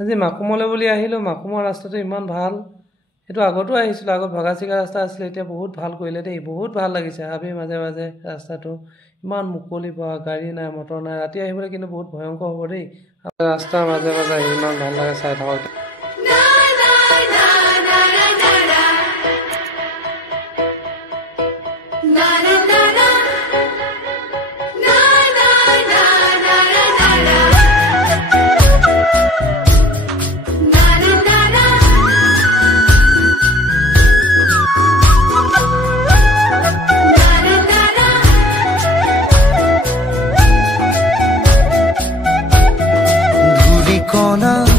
আজি মাকুমলৈ বুলি আহিলো মাকুমৰ ৰাস্তাটো ইমান ভাল এটো আগতো আহিছিল আগত ভাগাচিকা ৰাস্তা আছিল এতিয়া বহুত ভাল কৰিলে দেই বহুত ভাল লাগিছে আবি মাজে মাজে ৰাস্তাটো ইমান মুকলি পোৱা গাড়ী নাই মটৰ নাই ৰাতি আহিবলৈ কিন্তু বহুত ভয়ংকৰ হ'ব দেই ৰাস্তাৰ মাজে মাজে ইমান ভাল লাগে চাই থাকোঁ corner